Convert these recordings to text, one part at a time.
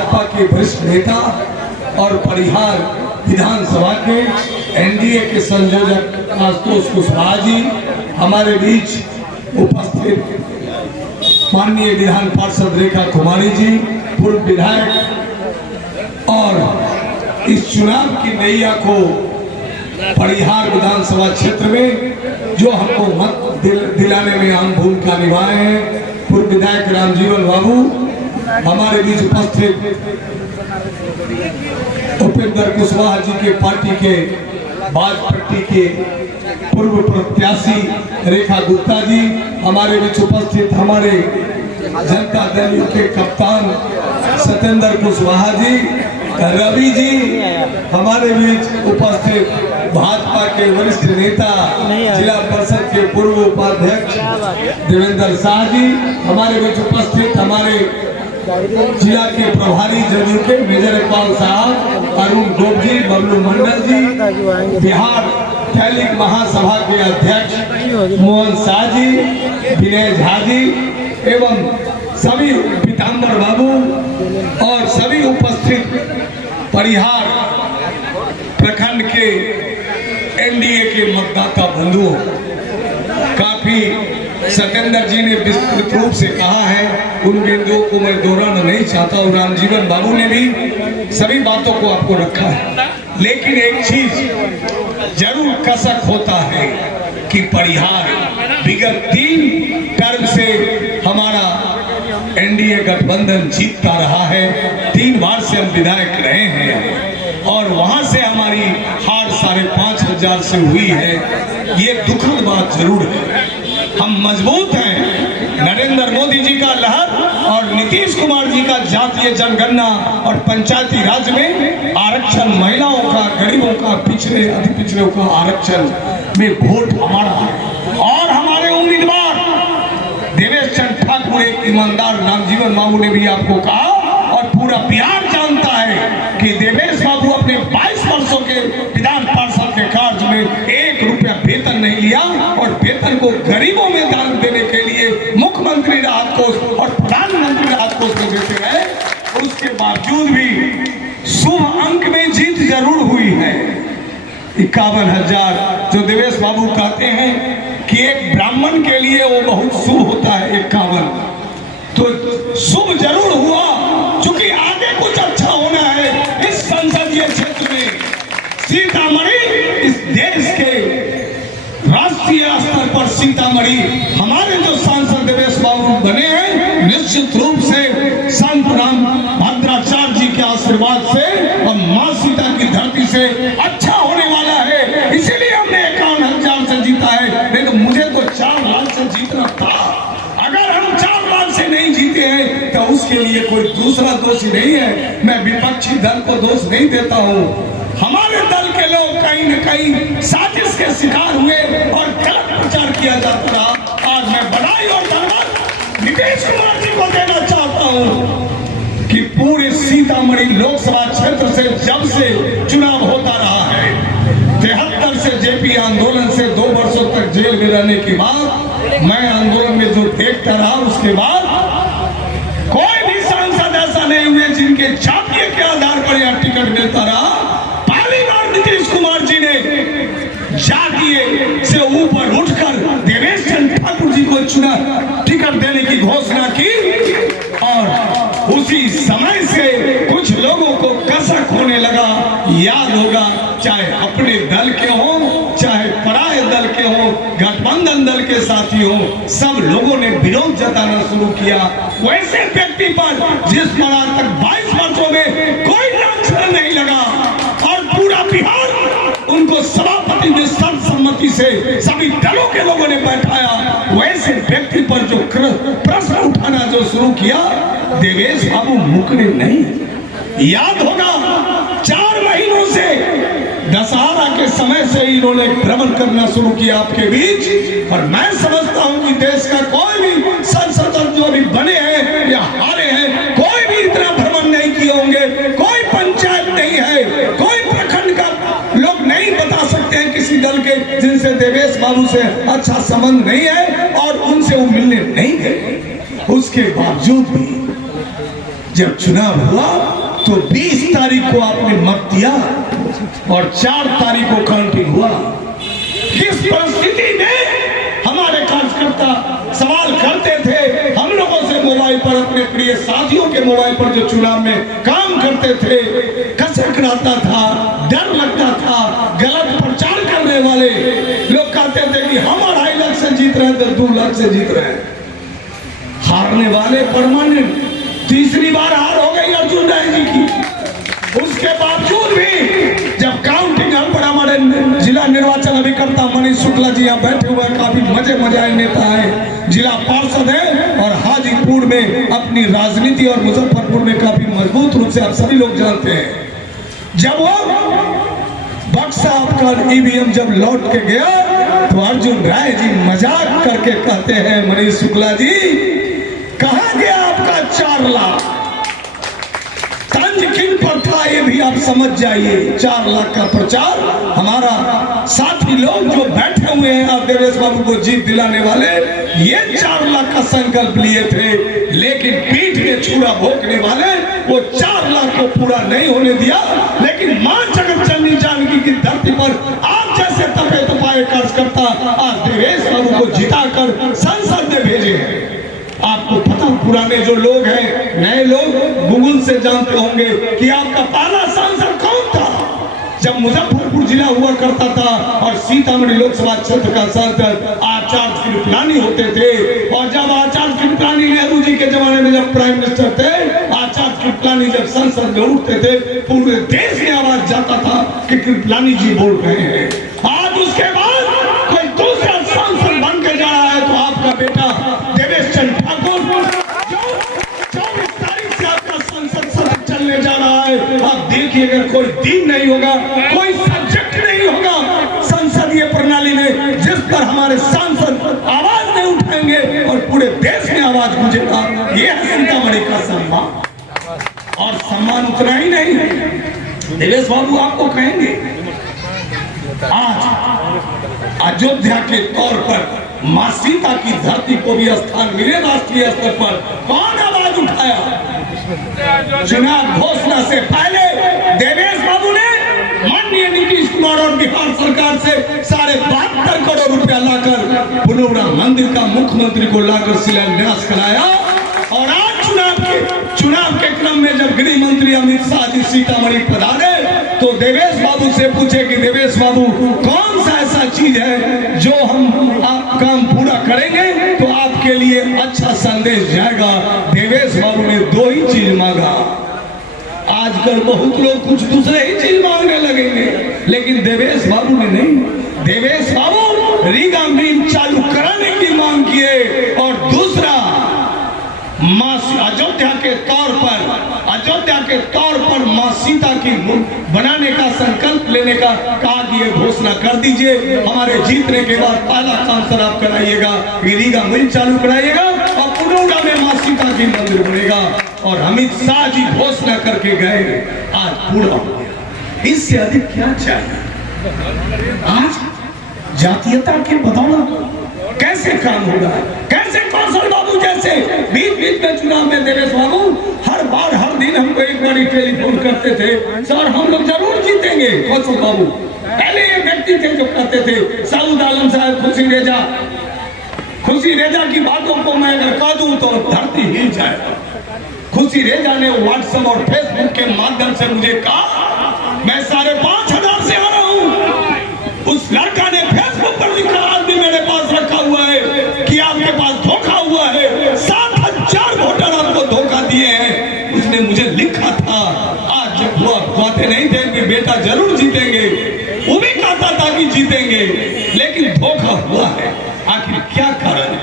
भाजपा के वरिष्ठ नेता और परिहार विधानसभा के एनडीए के संयोजक आशुतोष कुशवाहा जी, हमारे बीच उपस्थित माननीय विधान पार्षद रेखा कुमारी जी, पूर्व विधायक, और इस चुनाव की नैया को परिहार विधानसभा क्षेत्र में जो हमको मत दिलाने में अहम भूमिका निभाए हैं, पूर्व विधायक रामजीवन बाबू, हमारे बीच उपस्थित उपेंद्र कुशवाहा जी के पार्टी के बाजपट्टी के पूर्व प्रत्याशी रेखा गुप्ता जी, हमारे बीच उपस्थित हमारे जनता दल के कप्तान सत्येंद्र कुशवाहा जी, रवि जी, हमारे बीच उपस्थित भाजपा के वरिष्ठ नेता जिला परिषद के पूर्व उपाध्यक्ष देवेंद्र शाह जी, हमारे बीच उपस्थित हमारे जिला के प्रभारी जदयू के मेजर इकबाल साहब, अरुण गोप जी, बबलू मंडल जी, बिहार कैलिक महासभा के अध्यक्ष मोहन शाह जी, विनय झा जी एवं सभी पीताम्बर बाबू और सभी उपस्थित परिहार प्रखंड के एनडीए के मतदाता बंधुओं, काफी सत्येंद्र जी ने विस्तृत रूप से कहा है, उन बिंदुओं को मैं दोहराना नहीं चाहता और रामजीवन बाबू ने भी सभी बातों को आपको रखा है। लेकिन एक चीज जरूर कसक होता है कि परिहार विगत 3 टर्म से हमारा एनडीए गठबंधन जीतता रहा है, 3 बार से हम विधायक रहे हैं और वहां से हमारी हार 5,500 से हुई है। ये दुखद बात जरूर है। हम मजबूत हैं। नरेंद्र मोदी जी का लहर और नीतीश कुमार जी का जातीय जनगणना और पंचायती राज में आरक्षण, महिलाओं का, गरीबों का, पिछड़े अति पिछड़ों का आरक्षण में वोट हमारा है और हमारे उम्मीदवार देवेश चंद्र ठाकुर एक ईमानदार, रामजीवन बाबू ने भी आपको कहा और पूरा बिहार जानता है कि देवेश बाबू अपने 22 वर्षों के विधान पार्षद के कार्य में 1 रुपया वेतन नहीं लिया और वेतन को गरीबों में दान देने के लिए मुख्यमंत्री राहत कोष और प्रधानमंत्री राहत कोष में देते रहे। उसके बावजूद भी शुभ अंक में जीत जरूर हुई है। 51,000 जो देवेश बाबू कहते हैं कि एक ब्राह्मण के लिए वो बहुत शुभ होता है 51, तो शुभ जरूर हुआ, क्योंकि आगे कुछ अच्छा होना है इस संसदीय क्षेत्र में। सीतामढ़ी इस देश के राष्ट्रीय स्तर पर सीतामढ़ी, हमारे जो सांसद देवेश बाबू बने हैं, निश्चित रूप से संत राम भद्राचार्य जी के आशीर्वाद से और माँ सीता की धरती से अच्छा होने वाला है। इसीलिए हमने 51,000 से जीता है, नहीं तो मुझे तो 4 लाख से जीतना था। अगर हम 4 लाख से नहीं जीते हैं तो उसके लिए कोई दूसरा दोषी नहीं है। मैं विपक्षी दल को दोष नहीं देता हूँ। हमारे दल के लोग कहीं न कहीं साजिश के शिकार हुए और गलत प्रचार किया जाता रहा। आज मैं बधाई और धन्यवाद नीतीश कुमार जी को देना चाहता हूँ कि पूरे सीतामढ़ी लोकसभा क्षेत्र से जब से चुनाव होता रहा है, 73 से जेपी आंदोलन से 2 वर्षों तक जेल में रहने के बाद, मैं आंदोलन में जो देखता रहा, उसके बाद कोई भी सांसद ऐसा नहीं हुए जिनके जातीय के आधार पर यह टिकट मिलता रहा। पहली बार नीतीश कुमार जी ने जातीय से ऊपर उठकर देवेश चंद्र ठाकुर जी को चुना, टिकट देने की घोषणा की और उसी समय से कुछ लोगों को कसक होने लगा। याद होगा, चाहे अपने दल के हो, चाहे पराये दल के हो, गठबंधन दल के साथी हो, सब लोगों ने विरोध जताना शुरू किया। वैसे व्यक्ति पर जिस पर आज तक 22 वर्षों में कोई नाम नहीं लगा और पूरा बिहार उनको सभापति में सर्वसम्मति से सभी दलों के लोगों ने बैठाया, वैसे व्यक्ति पर जो प्रश्न उठाना जो शुरू किया, देवेश बाबू मुकरे नहीं। याद होगा, 4 महीनों से दशहरा के समय से इन्होंने भ्रमण करना शुरू किया आपके बीच। और मैं समझता हूं कि देश का कोई भी संसद जो भी बने हैं या हारे हैं, कोई भी इतना भ्रमण नहीं किए होंगे। कोई पंचायत नहीं है, कोई प्रखंड का लोग नहीं बता सकते हैं किसी दल के जिनसे देवेश बाबू से अच्छा संबंध नहीं है और उनसे वो मिलने नहीं गए। उसके बावजूद भी जब चुनाव हुआ तो 20 तारीख को आपने मत दिया और 4 तारीख को काउंटिंग हुआ। किस परिस्थिति में हमारे कार्यकर्ता सवाल करते थे हम लोगों से मोबाइल पर, अपने प्रिय साथियों के मोबाइल पर जो चुनाव में काम करते थे, कसक रहता था, डर लगता था, गलत प्रचार करने वाले लोग कहते थे कि हम 2.5 लाख से जीत रहे हैं तो 2 लाख से जीत रहे हैं। हारने वाले परमानेंट, तीसरी बार हार हो गई अर्जुन राय जी की। उसके बावजूद भी जब काउंटिंग पर हमारे जिला निर्वाचन अभिकर्ता मनीष शुक्ला जी यहाँ बैठे हुए, काफी मजे आए नेता है, जिला पार्षद है और हाजीपुर में अपनी राजनीति और मुजफ्फरपुर में काफी मजबूत रूप से आप सभी लोग जानते हैं। जब वो बक्सा आपका ईवीएम जब लौट के गया तो अर्जुन राय जी मजाक करके कहते हैं, मनीष शुक्ला जी कहाँ गया आपका 4 लाख? तंज किन पर था ये भी आप समझ जाइए। 4 लाख का प्रचार हमारा साथी लोग जो बैठे हुए हैं आप देवेश बाबू को जीत दिलाने वाले, ये 4 लाख का संकल्प लिए थे, लेकिन पीठ में छुरा भोंकने वाले वो 4 लाख को पूरा नहीं होने दिया। लेकिन मां जगत जननी जानकी की धरती पर आप जैसे तपे तपाए कार्यकर्ता आज देवेश बाबू को जिताकर संसद में भेजे हैं। आपको पता, पुराने जो लोग हैं, नए लोग गूगल से जानते होंगे कि आपका पहला सांसद कौन था जब मुजफ्फरपुर जिला हुआ करता था और सीतामढ़ी लोकसभा क्षेत्र का सांसद आचार्य कृपलानी होते थे। और जब आचार्य कृपलानी नेहरू जी के जमाने में जब प्राइम मिनिस्टर थे, आचार्य कृपलानी जब संसद में उठते थे पूरे देश में आवाज जाता था कि कृपलानी जी बोल रहे हैं। आज उसके बाद कोई दूसरा सांसद बन के जा रहा है तो आपका बेटा देवेश चंद्र ठाकुर जो 24 तारीख से आपका संसद सत्र चलने जा रहा है, आप देखिएगा कोई दिन नहीं होगा, कोई सब्जेक्ट नहीं होगा संसदीय प्रणाली में जिस पर हमारे सांसद आवाज नहीं उठाएंगे और पूरे देश में आवाज गूंजेगा। ये है सीतामढ़ी का सम्मान। और सम्मान उतना ही नहीं, देवेश बाबू आपको कहेंगे आज अयोध्या के तौर पर मां सीता की धरती को भी स्थान मिले राष्ट्रीय स्तर पर। कौन आवाज उठाया? चुनाव घोषणा से पहले देवेश बाबू ने माननीय नीतीश कुमार और बिहार सरकार से 72.5 करोड़ रुपया लाकर पुनौरा मंदिर का मुख्यमंत्री को लाकर शिलान्यास कराया। और आज चुनाव के क्रम में जब गृह मंत्री अमित शाह जी सीतामढ़ी पधारे तो देवेश बाबू से पूछे कि देवेश बाबू कौन सा ऐसा चीज है जो हम आप काम पूरा करेंगे तो आपके लिए अच्छा संदेश जाएगा। देवेश बाबू ने 2 ही चीज मांगा। आजकल बहुत लोग कुछ दूसरे ही चीज मांगने लगेंगे, लेकिन देवेश बाबू ने नहीं। देवेश बाबू रीगा मिल चालू कराने की मांग किए और दूसरा अयोध्या के तौर पर मां सीता की बनाने का संकल्प लेने का कहा कि ये घोषणा कर दीजिए। हमारे जीतने के बाद पहला काम सर आप कराइएगा, रीगा मिल चालू कराइएगा और पुनौरा में मां सीता की मंदिर बनेगा। और अमित शाह जी घोषणा करके गए, आज पूरा हो गया। इससे अधिक क्या चाहिए? आज जातीयता के बदौलत कैसे काम होगा? कैसे कौशल बाबू जैसे बीच में चुनाव में देवेश बाबू हर दिन हमको एक बार टेलीफोन करते थे, सर हम लोग जरूर जीतेंगे। कौशल बाबू पहले ये व्यक्ति थे जो कहते थे साउद आलम साहब, खुशी रेजा की बातों को मैं अगर कह दूं तो धरती हिल जाएगा। खुशी रेजा ने व्हाट्सएप और फेसबुक के माध्यम से मुझे कहा मैं 5,500 से आ रहा हूं। उस लड़का ने फेसबुक पर लिखा, आदमी मेरे पास रखा हुआ है कि आपके पास धोखा हुआ है, 7,000 वोटर आपको धोखा दिए हैं। उसने मुझे लिखा था। आज जब वो कहते नहीं थे कि बेटा जरूर जीतेंगे, वो भी कहता था कि जीतेंगे, लेकिन धोखा हुआ है। आखिर क्या कारण है?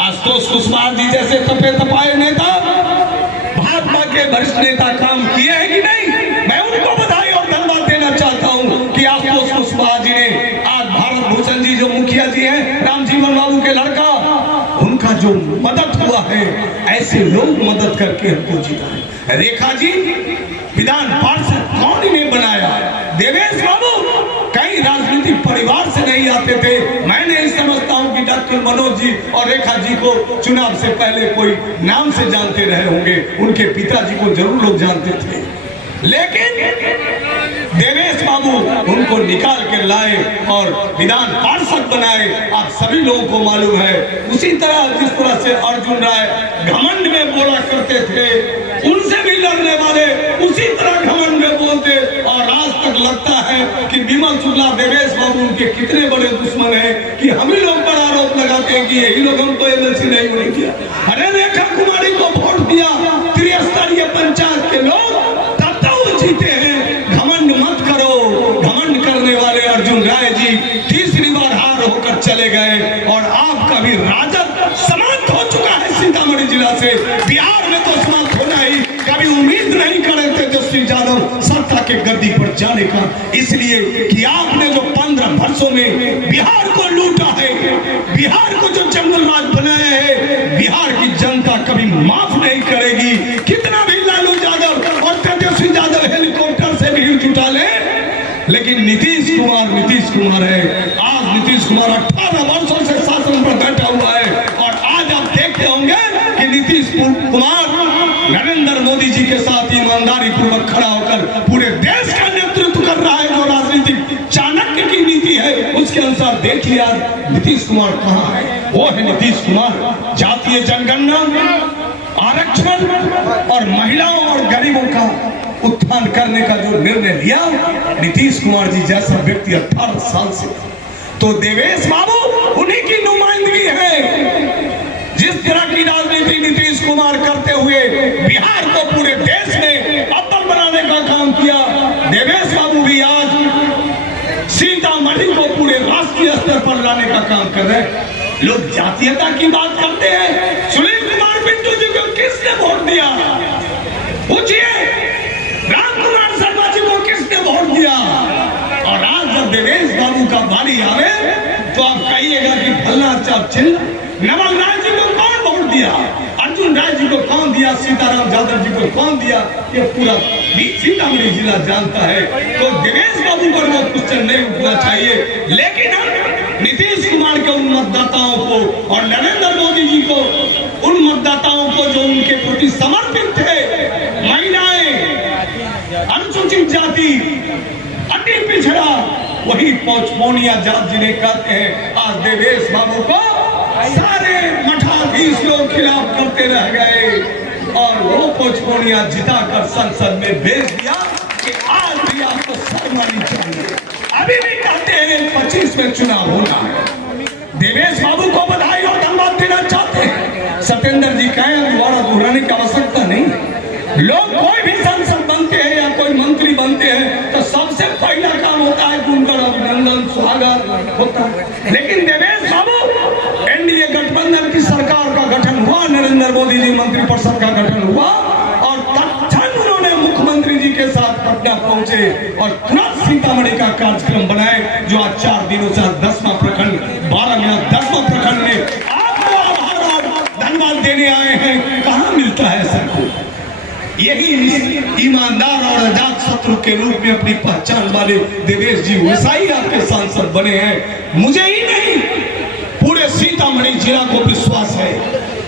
आशुतोष कुशवाहा जी जैसे तपे तपाए नेता, भाजपा के वरिष्ठ नेता काम किए हैं कि नहीं? मैं उनको बधाई और धन्यवाद देना चाहता हूं कि आशुतोष कुशवाहा जी ने आज भारत भूषण जी जो मुखिया जी हैं, रामजीवन बाबू के लड़का, उनका जो मदद हुआ है, ऐसे लोग मदद करके हमको जिताए। रेखा जी विधान पार्षद कौन इन्हें बनाया? देवेश बाबू कई राजनीतिक परिवार से नहीं आते थे। मैं नहीं समझता हूं कि मात्र मनोज जी और रेखा जी को चुनाव से पहले कोई नाम से जानते रहे होंगे, उनके पिताजी को जरूर लोग जानते थे, लेकिन देवेश बाबू उनको निकाल कर लाए और विधान पार्षद बनाए। आप सभी लोगों को मालूम है, उसी तरह जिस तरह से अर्जुन राय घमंड में बोला करते थे, उनसे भी लड़ने वाले उसी तरह घमंड में बोलते, और आज तक लगता है कि विमल शुक्ला देवेश बाबू उनके कितने बड़े दुश्मन हैं कि हम ही लोग पर आरोप लगाते हैं कि यही लोग हमको एमएलसी नहीं होने दिया। अरे रेखा कुमारी को वोट दिया त्रिस्तरीय पंचायत के लोग, तब तो वो जीते हैं। घमंड मत करो। घमंड करने वाले अर्जुन राय जी तीसरी बार हार होकर चले गए और आपका भी राजद समाप्त हो चुका है सीतामढ़ी जिला से। बिहार में तो समाप्त होना ही, कभी उम्मीद नहीं करे तेजस्वी यादव सत्ता के गद्दी पर जाने का, इसलिए कि आपने जो 15 वर्षों में बिहार को लूटा है, बिहार को जो जंगल राज बनाया है, बिहार की जनता कभी माफ नहीं करेगी। कितना भी लालू यादव और तेजस्वी यादव हेलीकॉप्टर से भीड़ जुटा ले, लेकिन नीतीश कुमार है। आज नीतीश कुमार 18 वर्षों से शासन पर बैठा हुआ है और आज आप देखते होंगे कि नीतीश कुमार नरेंद्र मोदी जी के साथ ईमानदारी पूर्वक खड़ा होकर पूरे देश का नेतृत्व कर रहा है। जो राजनीतिक चाणक्य की नीति है उसके अनुसार देखिए आज नीतीश कुमार कहाँ है। वो है नीतीश कुमार जातीय जनगणना, आरक्षण और महिलाओं और गरीबों का उत्थान करने का जो निर्णय लिया नीतीश कुमार जी जैसा व्यक्ति 18 साल से, तो देवेश बाबू उन्हीं की नुमाइंदगी है। जिस तरह की राजनीति नीतीश कुमार करते हुए बिहार को पूरे देश में अव्वल बनाने का काम किया, देवेश बाबू भी आज सीतामढ़ी को पूरे राष्ट्रीय स्तर पर लाने का काम कर रहे हैं। लोग जातीयता की बात करते हैं, सुनील कुमार पिंटू जी को किसने वोट दिया? पूछिए, राम कुमार शर्मा जी को किसने वोट दिया? और आज जब देवेश बाबू का बारी आवे तो आप कहिएगा कि फलना चिन्ह नवल राय जी को कौन वोट दिया, अर्जुन राय जी को कौन दिया, सीताराम यादव जी को कौन दिया, ये पूरा सीतामढ़ी जिला जानता है। तो देवेश बाबू पर वो क्वेश्चन नहीं उठना चाहिए, लेकिन हम नीतीश कुमार के उन मतदाताओं को और नरेंद्र मोदी जी को उन मतदाताओं को जो उनके प्रति समर्पित थे, महिलाएं, अनुसूचित जाति, अति पिछड़ा, वही पौचपौनिया जात जिन्हें कहते हैं, आज देवेश बाबू को सारे मठाधीश लोग खिलाफ करते रह गए और वो पौचपौनिया जिताकर संसद में भेज दिया कि आज भी आपको शर्म आनी चाहिए। अभी भी कहते हैं 25 में चुनाव होना है। देवेश बाबू को बधाई और धन्यवाद देना चाहते हैं। सत्येंद्र जी कहें दोबारा दोहराने की आवश्यकता नहीं। लोग कोई भी सांसद बनते हैं या कोई मंत्री बनते हैं तो सबसे पहला काम होता है कि उनका अभिनंदन स्वागत होता है, लेकिन देवेश बाबू एनडीए गठबंधन की सरकार का गठन हुआ, नरेंद्र मोदी जी मंत्रिपरिषद का गठन हुआ और तत्क्षण उन्होंने मुख्यमंत्री जी के साथ पटना पहुंचे और तुरंत सीतामढ़ी का कार्यक्रम बनाए, जो आज 4 दिनों से 10वां प्रखंड 12 में 10वां प्रखंड में आपको आभार और धन्यवाद देने आए हैं। कहाँ मिलता है सबको? यही ईमानदार और अजात शत्रु के रूप में अपनी पहचान वाले देवेश जी वैसाई आपके सांसद बने हैं। मुझे ही नहीं, पूरे सीतामढ़ी जिला को विश्वास है।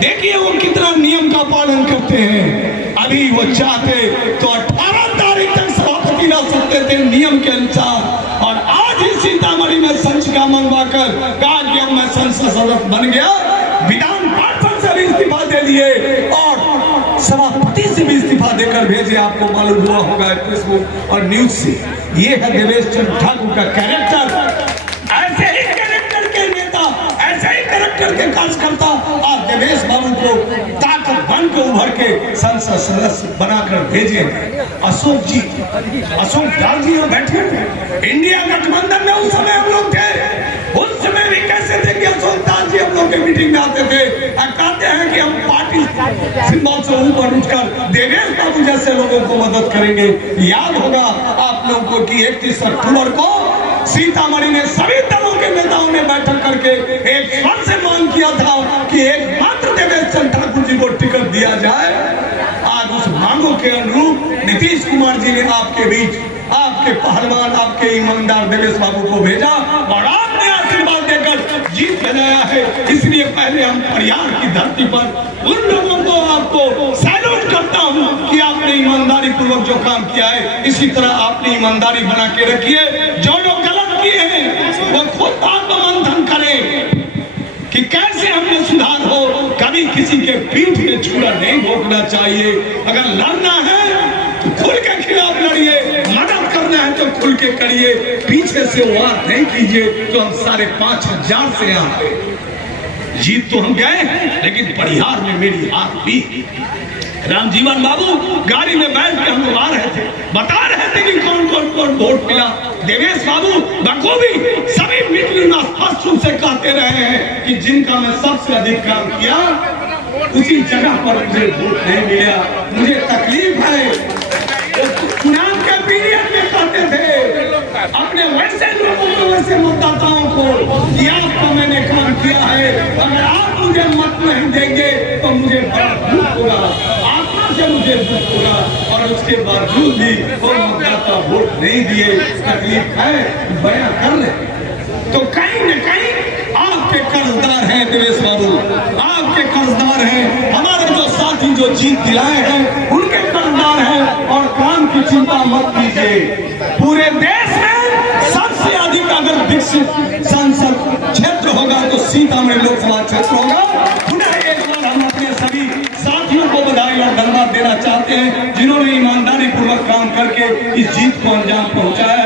देखिए वो कितना नियम का पालन करते हैं। अभी वो चाहते तो 18 तारीख तक सभापति ला सकते थे नियम के अनुसार, और आज ही सीतामढ़ी में संचिका मंगवा कर कहा कि अब मैं संसद सदस्य बन गया, विधान पार्षद से भी इस्तीफा दे दिए और सभापति से भी इस्तीफा देकर भेजे। आपको मालूम हुआ होगा फेसबुक और न्यूज से। ये है देवेश चंद्र ठाकुर का कैरेक्टर। ऐसे ही कैरेक्टर के नेता, ऐसे ही कैरेक्टर के कार्यकर्ता आज देवेश बाबू को ताकत बन के उभर के संसद सदस्य बनाकर भेजे। अशोक लाल जी बैठे इंडिया गठबंधन में उस समय हम लोग थे। उस समय भी कैसे थे कि अशोक लाल जी हम लोग के मीटिंग में आते थे और कहते हैं कि हम पार्टी सिंबल से ऊपर उठकर देवेश बाबू जैसे लोगों को मदद करेंगे। याद होगा आप लोगों को कि 31 अक्टूबर को सीतामढ़ी में सभी दलों के नेताओं ने बैठक करके एक स्वर से मांग किया था कि एकमात्र देवेश चंद्र ठाकुर जी को टिकट दिया जाए। आज उस मांगों के अनुरूप नीतीश कुमार जी ने आपके बीच आपके पहलवान, आपके ईमानदार देवेश बाबू को भेजा और आपने आशीर्वाद देकर जीत बनाया है। इसलिए पहले हम परिहार की धरती पर उन लोगों को आपको सैल्यूट करता हूँ कि आपने ईमानदारी पूर्वक जो काम किया है, इसी तरह आपने ईमानदारी बना के रखिए। जो लोग गलत किए हैं वो खुद आत्ममंथन करें कि कैसे हमने सुधार हो। कभी किसी के पीठ में छुरा नहीं भोंकना चाहिए। अगर लड़ना है तो खुल के खिलाफ लड़िए, मदद करना है तो खुल के करिए, पीछे से वार नहीं कीजिए। तो हम 5,500 से आए, जीत तो हम गए, लेकिन परिहार में मेरी हार हुई। रामजीवन बाबू गाड़ी में बैठ के हम लोग आ रहे थे, बता रहे थे कि कौन कौन वोट मिला। देवेश बाबू बखूबी सभी मीटिंग में स्पष्ट रूप से कहते रहे हैं कि जिनका मैं सबसे अधिक काम किया उसी जगह पर मुझे वोट नहीं मिला। मुझे तकलीफ है। चुनाव के पीरियड में कहते थे अपने वैसे लोगों को, वैसे मतदाताओं को, आपका मैंने काम किया है, अगर आप मुझे मत नहीं देंगे तो मुझे बड़ा दुख होगा, आत्मा से मुझे दुख होगा। और उसके बावजूद भी वो मतदाता वोट नहीं दिए। तकलीफ है, बयां कर रहे। तो कहीं न कहीं आपके कर्जदार हैं देवेश बाबू, आपके कर्जदार हैं। हमारे जो साथी जो जीत दिलाए हैं उनके कर्जदार हैं। और काम की चिंता मत कीजिए। पूरे देश में सबसे अधिक अगर विकसित संसद क्षेत्र होगा तो सीतामढ़ी लोकसभा क्षेत्र होगा। पुनः एक बार हम अपने सभी साथियों को बधाई और धन्यवाद देना चाहते हैं जिन्होंने ईमानदारी पूर्वक काम करके इस जीत को अंजाम पहुंचाया।